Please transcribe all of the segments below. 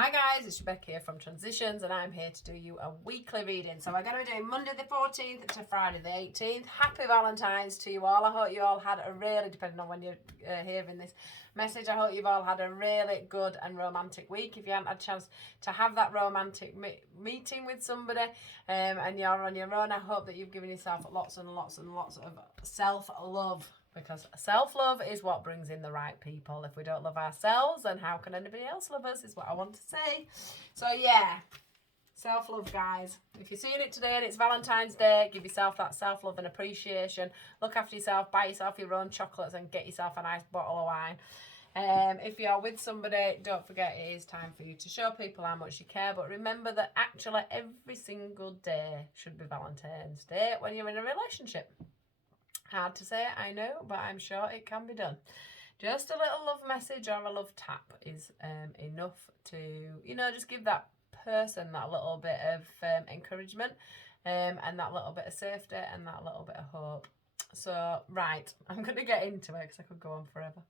Hi guys, it's Rebecca here from Transitions and I'm here to do you a weekly reading. So we're going to be doing Monday the 14th to Friday the 18th. Happy Valentine's to you all. I hope you all had a really, depending on when you're hearing this message, I hope you've all had a really good and romantic week. If you haven't had a chance to have that romantic meeting with somebody and you're on your own, I hope that you've given yourself lots and lots and lots of self-love. Because self-love is what brings in the right people. If we don't love ourselves, then how can anybody else love us, is what I want to say. So yeah, self-love, guys. If you're seeing it today and it's Valentine's Day, give yourself that self-love and appreciation. Look after yourself, buy yourself your own chocolates and get yourself a nice bottle of wine. If you're with somebody, don't forget it is time for you to show people how much you care. But remember that actually every single day should be Valentine's Day when you're in a relationship. Hard to say, I know, but I'm sure it can be done. Just a little love message or a love tap is enough to, just give that person that little bit of encouragement and that little bit of safety and that little bit of hope. So, right, I'm going to get into it because I could go on forever.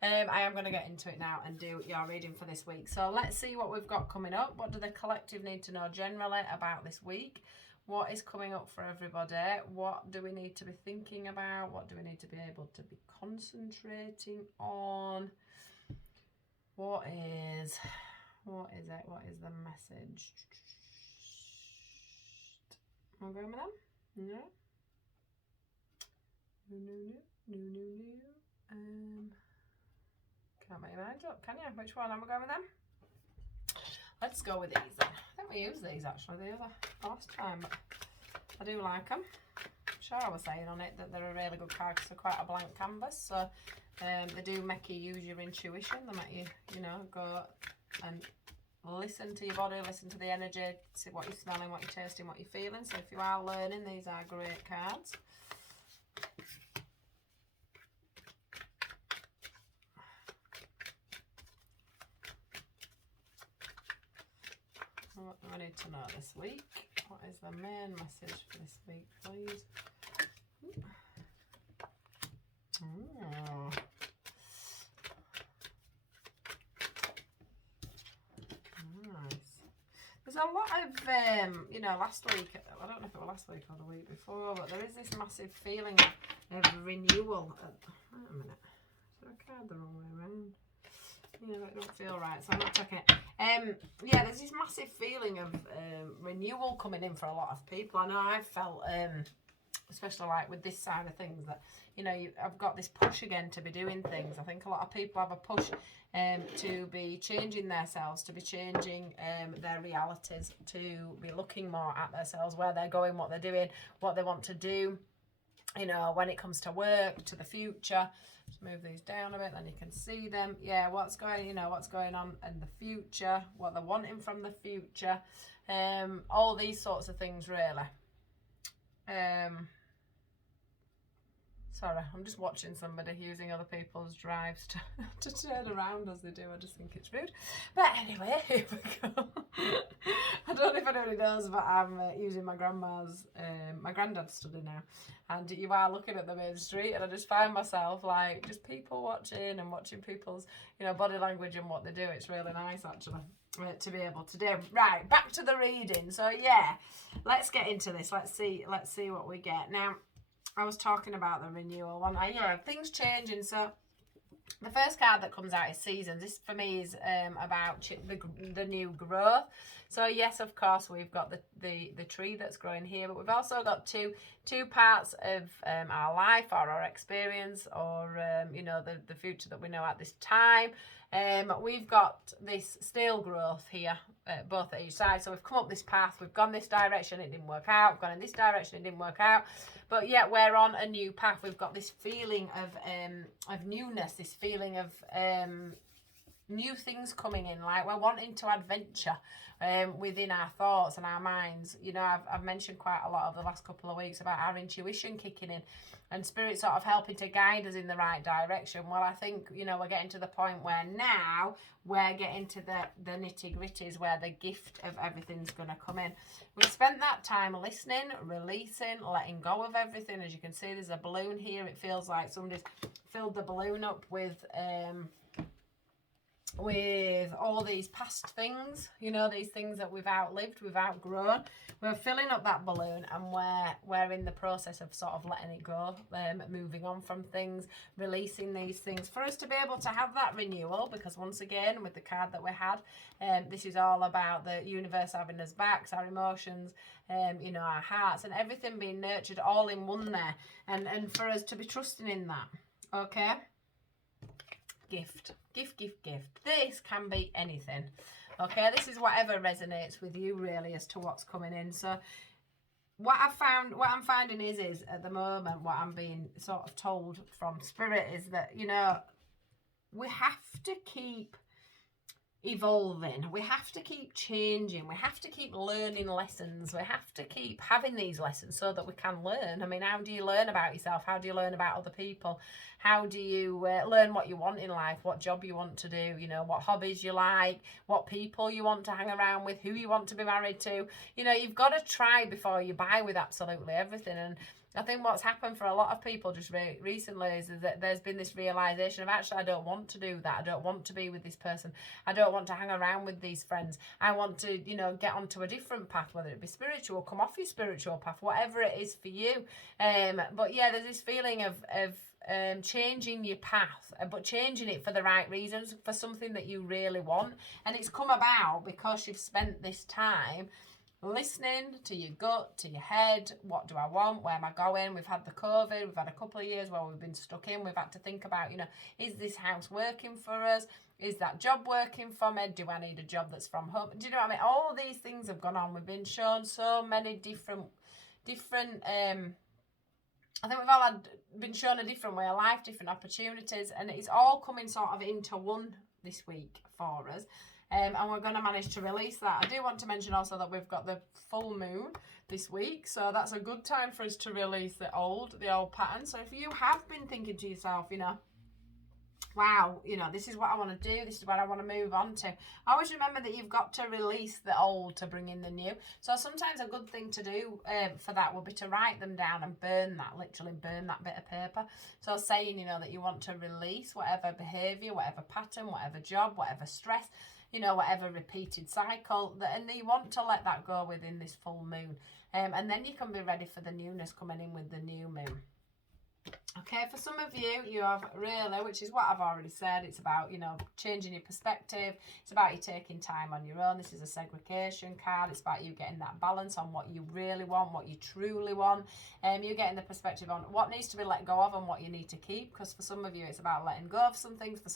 I am going to get into it now and do your reading for this week. So let's see what we've got coming up. What do the collective need to know generally about this week? What is coming up for everybody? What do we need to be thinking about? What do we need to be able to be concentrating on? What is it? What is the message? Am I going with them? No. No. Can't make your mind up, can you? Which one am I going with them? Let's go with these then. I think we used these actually the last time, but I do like them. I'm sure I was saying on it that they're a really good card because they're quite a blank canvas. So they do make you use your intuition. They make you, go and listen to your body, listen to the energy, see what you're smelling, what you're tasting, what you're feeling. So if you are learning, these are great cards. What do I need to know this week? What is the main message for this week, please? Oh. Nice. There's a lot of, last week, I don't know if it was last week or the week before, but there is this massive feeling of renewal. Wait a minute. Is a card the wrong way around? Yeah, that don't feel right, so I'm not checking it. Yeah, there's this massive feeling of renewal coming in for a lot of people. I know I've felt, especially like with this side of things, that I've got this push again to be doing things. I think a lot of people have a push to be changing themselves, to be changing their realities, to be looking more at themselves, where they're going, what they're doing, what they want to do. When it comes to work, to the future. Just move these down a bit, then you can see them. Yeah, what's going on in the future, what they're wanting from the future, all these sorts of things, really. Sorry, I'm just watching somebody using other people's drives to turn around as they do. I just think it's rude. But anyway, here we go. I don't know if anybody knows, but I'm using my granddad's study now. And you are looking at the main street, and I just find myself like just people watching and watching people's, body language and what they do. It's really nice actually to be able to do. Right, back to the reading. So yeah, let's get into this. Let's see what we get now. I was talking about the renewal one. Things changing. So the first card that comes out is Seasons. This for me is about the new growth. So yes, of course, we've got the tree that's growing here, but we've also got two parts of our life or our experience or the future that we know at this time. We've got this stale growth here, both at each side. So we've come up this path, we've gone this direction, it didn't work out. We've gone in this direction, it didn't work out. But yet we're on a new path. We've got this feeling of newness, this feeling of new things coming in. Like we're wanting to adventure within our thoughts and our minds. I've mentioned quite a lot over the last couple of weeks about our intuition kicking in and spirit sort of helping to guide us in the right direction. Well, I think, we're getting to the point where now we're getting to the nitty-gritties where the gift of everything's going to come in. We've spent that time listening, releasing, letting go of everything. As you can see, there's a balloon here. It feels like somebody's filled the balloon up with with all these past things, you know, these things that we've outlived, we've outgrown. We're filling up that balloon, and we're in the process of sort of letting it go, moving on from things, releasing these things for us to be able to have that renewal. Because once again, with the card that we had, this is all about the universe having us backs, our emotions, you know, our hearts, and everything being nurtured all in one there, and for us to be trusting in that. Okay. Gift. This can be anything. Okay, this is whatever resonates with you really as to what's coming in. So what I'm finding is at the moment, what I'm being sort of told from Spirit is that, you know, we have to keep evolving, we have to keep changing, we have to keep learning lessons, we have to keep having these lessons so that we can learn. I mean, how do you learn about yourself? How do you learn about other people? How do you learn what you want in life, what job you want to do, you know, what hobbies you like, what people you want to hang around with, who you want to be married to? You know, you've got to try before you buy with absolutely everything. And I think what's happened for a lot of people just recently is that there's been this realisation of, actually, I don't want to do that. I don't want to be with this person. I don't want to hang around with these friends. I want to, you know, get onto a different path, whether it be spiritual, come off your spiritual path, whatever it is for you. But yeah, there's this feeling of changing your path, but changing it for the right reasons, for something that you really want. And it's come about because you've spent this time listening to your gut, to your head. What do I want? Where am I going? We've had the COVID. We've had a couple of years where we've been stuck in. We've had to think about, you know, is this house working for us? Is that job working for me? Do I need a job that's from home? Do you know what I mean? All these things have gone on. We've been shown so many different I think we've all been shown a different way of life, different opportunities, and it's all coming sort of into one this week for us. And we're going to manage to release that. I do want to mention also that we've got the full moon this week, so that's a good time for us to release the old pattern. So if you have been thinking to yourself, you know, wow, you know, this is what I want to do, this is what I want to move on to, always remember that you've got to release the old to bring in the new. So sometimes a good thing to do for that would be to write them down and burn that, literally burn that bit of paper. So saying, you know, that you want to release whatever behaviour, whatever pattern, whatever job, whatever stress, you know, whatever repeated cycle, and you want to let that go within this full moon. And then you can be ready for the newness coming in with the new moon. Okay, for some of you, you have really, which is what I've already said, it's about, you know, changing your perspective. It's about you taking time on your own. This is a segregation card. It's about you getting that balance on what you really want, what you truly want. You're getting the perspective on what needs to be let go of and what you need to keep. Because for some of you, it's about letting go of some things. For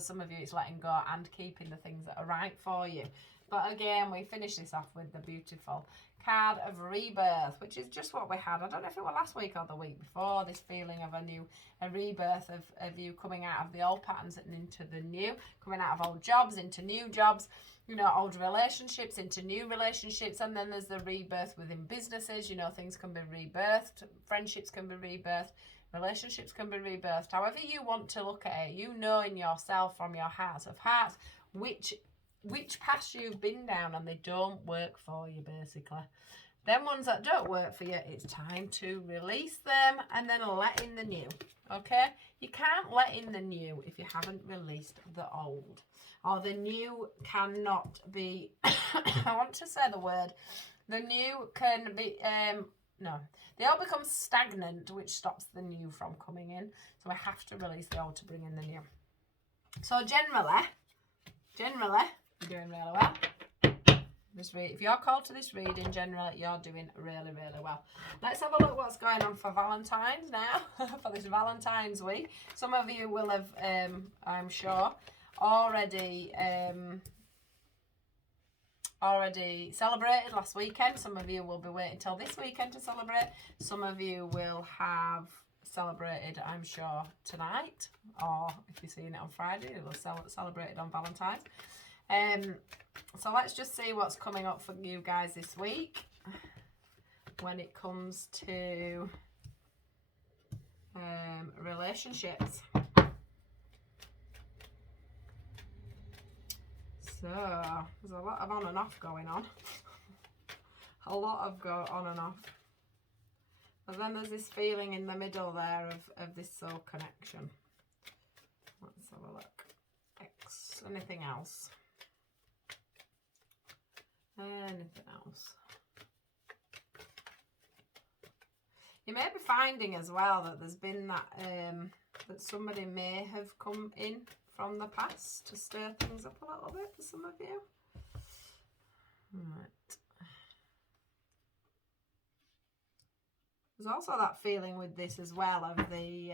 some of you, it's letting go and keeping the things that are right for you. But again, we finish this off with the beautiful card of rebirth, which is just what we had. I don't know if it was last week or the week before, this feeling of a rebirth of you coming out of the old patterns and into the new, coming out of old jobs into new jobs, you know, old relationships into new relationships. And then there's the rebirth within businesses. You know, things can be rebirthed, friendships can be rebirthed, relationships can be rebirthed. However you want to look at it, you know in yourself from your heart of hearts which paths you've been down and they don't work for you, basically. Them ones that don't work for you, it's time to release them and then let in the new. Okay? You can't let in the new if you haven't released the old. Or the new cannot be, I want to say the word, the new can be, no. The old becomes stagnant, which stops the new from coming in. So we have to release the old to bring in the new. So generally, you're doing really well. If you're called to this reading, generally, you're doing really, really well. Let's have a look what's going on for Valentine's now, for this Valentine's week. Some of you will have, I'm sure, already celebrated last weekend. Some of you will be waiting till this weekend to celebrate. Some of you will have celebrated, I'm sure, tonight, or if you're seeing it on Friday, it will celebrate it on Valentine's. So let's just see what's coming up for you guys this week when it comes to relationships. So there's a lot of on and off going on. A lot of go on and off. But then there's this feeling in the middle there of this soul connection. Let's have a look. X. else? Anything else? Anything else? You may be finding as well that there's been that that somebody may have come in from the past to stir things up a little bit for some of you. Right. There's also that feeling with this as well of the,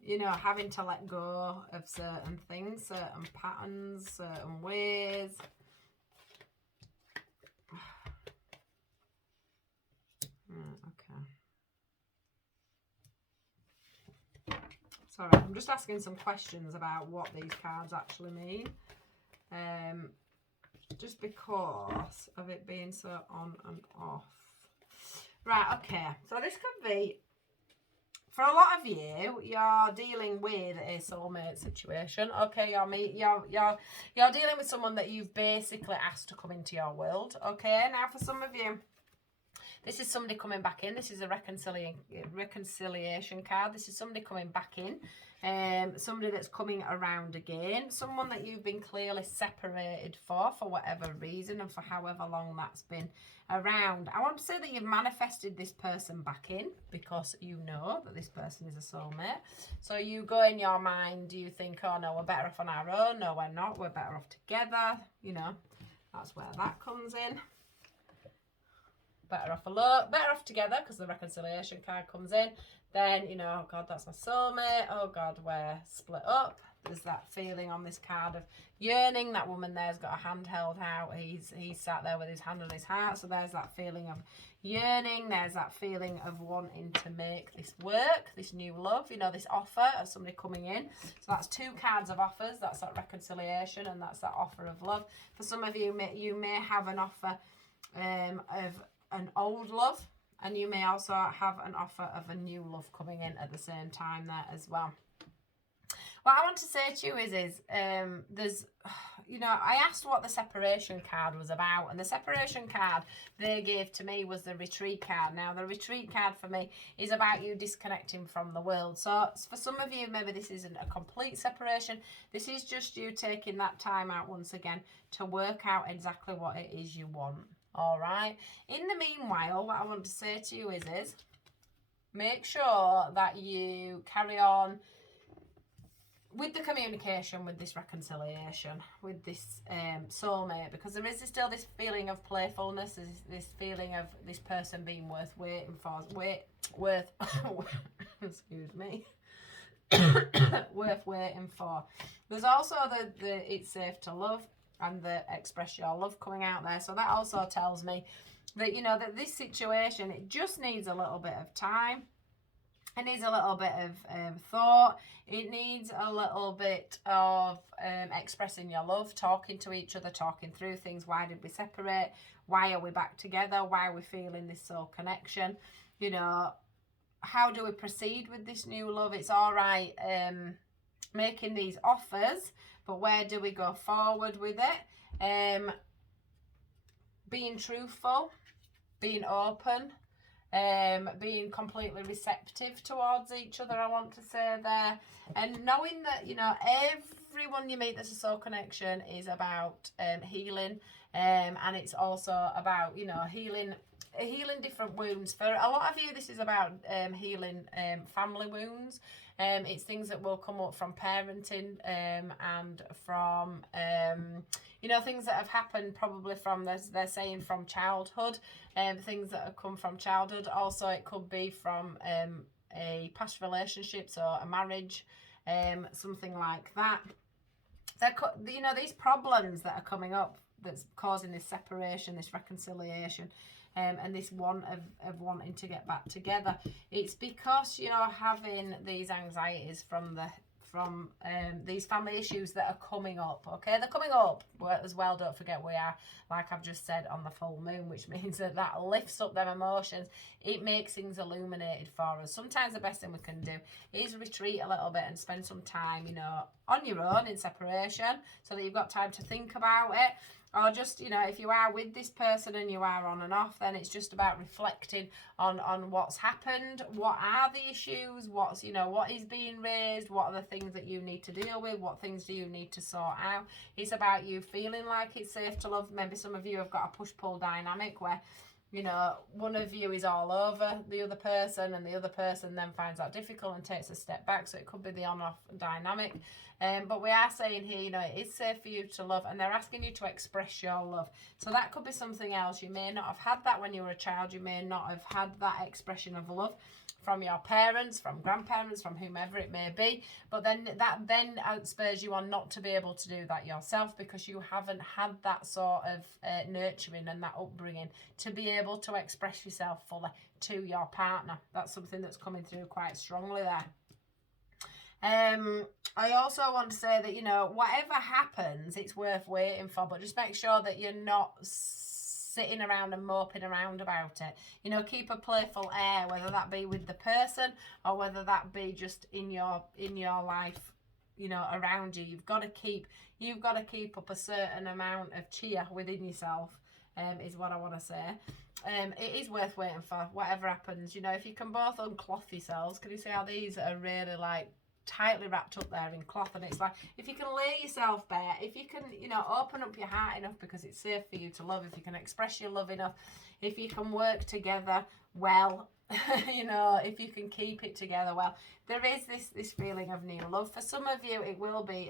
you know, having to let go of certain things, certain patterns, certain ways. Okay. Sorry, I'm just asking some questions about what these cards actually mean. Just because of it being so on and off. Right, okay. So this could be, for a lot of you, you're dealing with a soulmate situation. Okay, you're dealing with someone that you've basically asked to come into your world. Okay, now for some of you, this is somebody coming back in. This is a reconciliation card. This is somebody coming back in. Somebody that's coming around again. Someone that you've been clearly separated for whatever reason and for however long that's been around. I want to say that you've manifested this person back in because you know that this person is a soulmate. So you go in your mind, you think, oh no, we're better off on our own. No, we're not. We're better off together. You know, that's where that comes in. Better off alone, better off together, because the reconciliation card comes in. Then, you know, oh God, that's my soulmate. Oh God, we're split up. There's that feeling on this card of yearning. That woman there's got a hand held out. He's sat there with his hand on his heart. So there's that feeling of yearning. There's that feeling of wanting to make this work, this new love, you know, this offer of somebody coming in. So that's two cards of offers. That's that reconciliation and that's that offer of love. For some of you, you may have an offer of an old love, and you may also have an offer of a new love coming in at the same time there as well. What I want to say to you is there's, you know, I asked what the separation card was about, and the separation card they gave to me was the retreat card. Now, the retreat card for me is about you disconnecting from the world. So for some of you, maybe this isn't a complete separation. This is just you taking that time out once again to work out exactly what it is you want. All right. In the meanwhile, what I want to say to you is make sure that you carry on with the communication, with this reconciliation, with this soulmate, because there is still this feeling of playfulness, this feeling of this person being worth waiting for, excuse me, worth waiting for. There's also the it's safe to love and the express your love coming out there. So that also tells me that, you know, that this situation, it just needs a little bit of time. It needs a little bit of thought. It needs a little bit of expressing your love, talking to each other, talking through things. Why did we separate? Why are we back together? Why are we feeling this soul connection? You know, how do we proceed with this new love? It's all right making these offers, but where do we go forward with it? Being truthful, being open, being completely receptive towards each other, I want to say there. And knowing that, you know, everyone you meet that's a soul connection is about healing, and it's also about, you know, healing different wounds. For a lot of you, this is about healing family wounds. It's things that will come up from parenting and from, you know, things that have happened probably from, they're saying from childhood, things that have come from childhood. Also, it could be from a past relationship, so a marriage, something like that. You know, these problems that are coming up that's causing this separation, this reconciliation, and this want of wanting to get back together. It's because you're having these anxieties from these family issues that are coming up. Okay, they're coming up as well. Don't forget, we are, like I've just said, on the full moon, which means that lifts up them emotions. It makes things illuminated for us. Sometimes the best thing we can do is retreat a little bit and spend some time, you know, on your own in separation, so that you've got time to think about it. Or just, you know, if you are with this person and you are on and off, then it's just about reflecting on what's happened, what are the issues, what's, you know, what is being raised, what are the things that you need to deal with, what things do you need to sort out. It's about you feeling like it's safe to love. Maybe some of you have got a push-pull dynamic where, you know, one of you is all over the other person and the other person then finds that difficult and takes a step back. So it could be the on-off dynamic. But we are saying here, you know, it is safe for you to love, and they're asking you to express your love. So that could be something else. You may not have had that when you were a child. You may not have had that expression of love from your parents, from grandparents, from whomever it may be. But then that then spurs you on not to be able to do that yourself, because you haven't had that sort of nurturing and that upbringing to be able to express yourself fully to your partner. That's something that's coming through quite strongly there. I also want to say that, you know, whatever happens, it's worth waiting for, but just make sure that you're not sitting around and moping around about it. You know, keep a playful air, whether that be with the person or whether that be just in your life, you know, around you. You've got to keep up a certain amount of cheer within yourself, is what I want to say. It is worth waiting for, whatever happens. You know, if you can both uncloth yourselves, can you see how these are really like tightly wrapped up there in cloth, and it's like, if you can lay yourself bare, if you can, you know, open up your heart enough because it's safe for you to love, if you can express your love enough, if you can work together well, you know, if you can keep it together well, there is this feeling of new love. For some of you it will be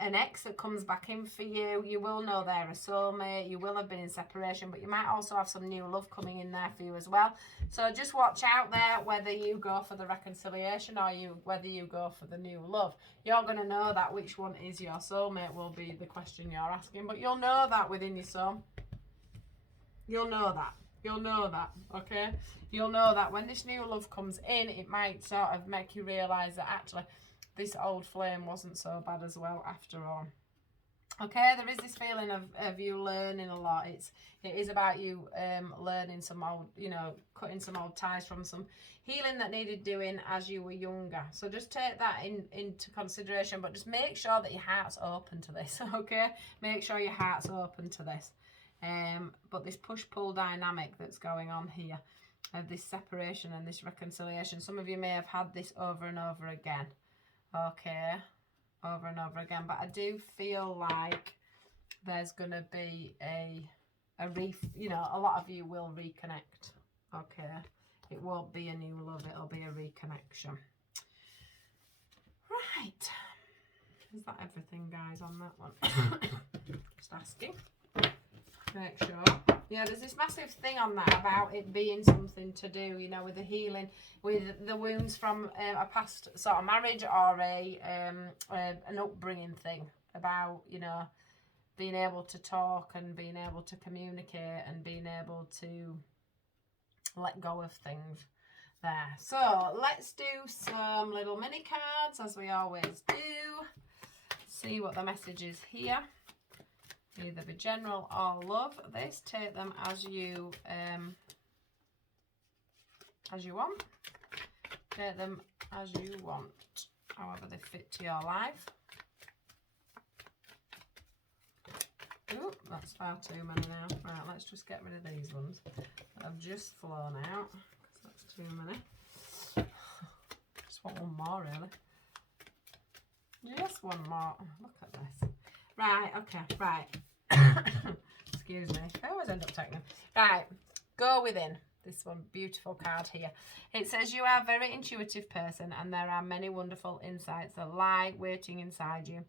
an ex that comes back in for you. You will know they're a soulmate. You will have been in separation, but you might also have some new love coming in there for you as well. So just watch out there whether you go for the reconciliation or whether you go for the new love. You're going to know that which one is your soulmate will be the question you're asking, but you'll know that within your soul. You'll know that. You'll know that, okay? You'll know that when this new love comes in, it might sort of make you realise that actually this old flame wasn't so bad as well after all. Okay, there is this feeling of you learning a lot. It is about you learning some old, you know, cutting some old ties from some healing that needed doing as you were younger. So just take that into consideration, but just make sure that your heart's open to this, okay? Make sure your heart's open to this. But this push-pull dynamic that's going on here, of this separation and this reconciliation, some of you may have had this over and over again. Okay, over and over again, but I do feel like there's gonna be you know, a lot of you will reconnect. Okay, it won't be a new love, it'll be a reconnection. Right, is that everything, guys, on that one? Just asking, make sure. Yeah, there's this massive thing on that about it being something to do, you know, with the healing, with the wounds from a past sort of marriage or an upbringing thing about, you know, being able to talk and being able to communicate and being able to let go of things there. So let's do some little mini cards, as we always do. See what the message is here. Either be general or love this. Take them as you want. Take them as you want, however they fit to your life. Oh, that's far too many now. Right, let's just get rid of these ones that have just flown out, because that's too many. Just want one more, really. Just one more. Look at this. Right, okay, right. Excuse me. I always end up taking them. Right, go within. This one, beautiful card here. It says you are a very intuitive person and there are many wonderful insights that lie waiting inside you.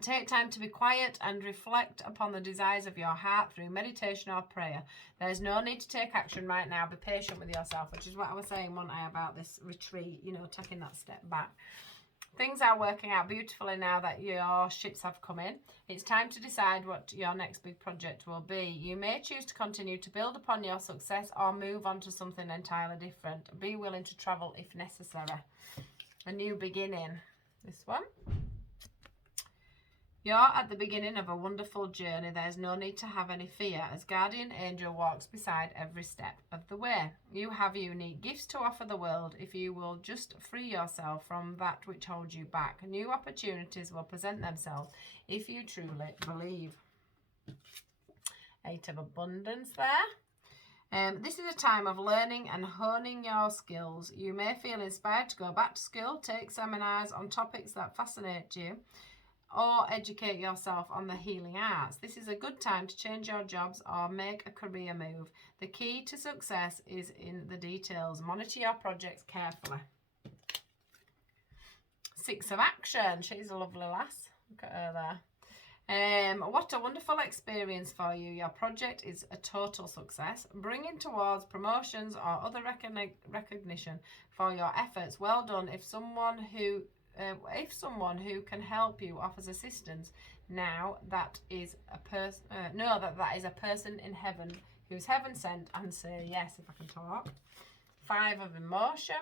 Take time to be quiet and reflect upon the desires of your heart through meditation or prayer. There is no need to take action right now. Be patient with yourself, which is what I was saying, wasn't I, about this retreat, you know, taking that step back. Things are working out beautifully now that your ships have come in. It's time to decide what your next big project will be. You may choose to continue to build upon your success or move on to something entirely different. Be willing to travel if necessary. A new beginning. This one. You're at the beginning of a wonderful journey. There's no need to have any fear, as Guardian Angel walks beside every step of the way. You have unique gifts to offer the world if you will just free yourself from that which holds you back. New opportunities will present themselves if you truly believe. 8 of Abundance there. This is a time of learning and honing your skills. You may feel inspired to go back to school, take seminars on topics that fascinate you, or educate yourself on the healing arts. This is a good time to change your jobs or make a career move. The key to success is in the details. Monitor your projects carefully. 6 of Action. She's a lovely lass. Look at her there. What a wonderful experience for you. Your project is a total success, bringing towards promotions or other recognition for your efforts. Well done. If someone who can help you offers assistance, now that is a person. Know that is a person in heaven who's heaven sent, and say yes. If I can talk. 5 of Emotion.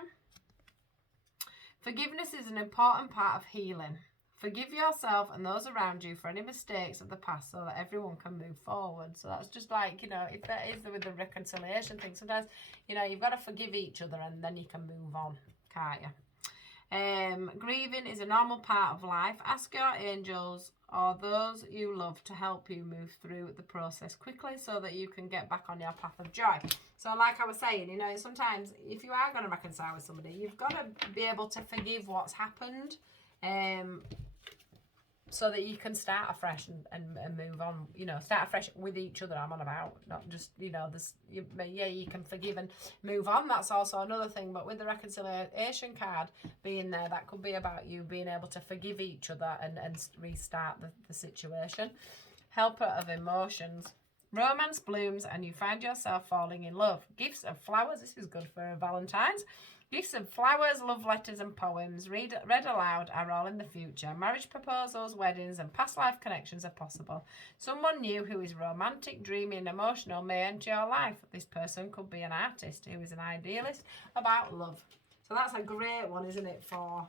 Forgiveness is an important part of healing. Forgive yourself and those around you for any mistakes of the past so that everyone can move forward. So that's just like, if that is with the reconciliation thing, sometimes, you've got to forgive each other and then you can move on, can't you? Grieving is a normal part of life. Ask your angels or those you love to help you move through the process quickly so that you can get back on your path of joy. So like I was saying, sometimes if you are going to reconcile with somebody, you've got to be able to forgive what's happened, so that you can start afresh and move on, start afresh with each other. I'm on about, not just, you can forgive and move on. That's also another thing. But with the reconciliation card being there, that could be about you being able to forgive each other and restart the situation. Helper of Emotions. Romance blooms and you find yourself falling in love. Gifts of flowers. This is good for Valentine's. Gifts of flowers, love letters and poems read aloud are all in the future. Marriage proposals, weddings and past life connections are possible. Someone new who is romantic, dreamy and emotional may enter your life. This person could be an artist who is an idealist about love. So that's a great one, isn't it, for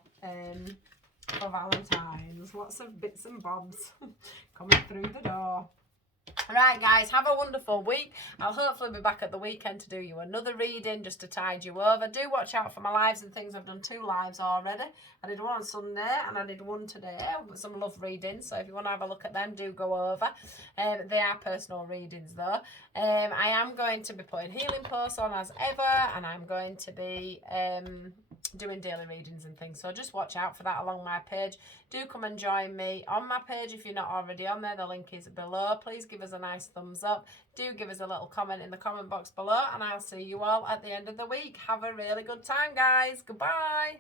Valentine's. Lots of bits and bobs coming through the door. Right, guys, have a wonderful week. I'll hopefully be back at the weekend to do you another reading just to tide you over. Do watch out for my lives and things. I've done 2 lives already. I did one on Sunday and I did one today with some love readings. So if you want to have a look at them, do go over. They are personal readings though. I am going to be putting healing posts on as ever, and I'm going to be doing daily readings and things, so just watch out for that along my page. Do come and join me on my page if you're not already on there. The link is below. Please give us a nice thumbs up. Do give us a little comment in the comment box below, and I'll see you all at the end of the week. Have a really good time, guys. Goodbye.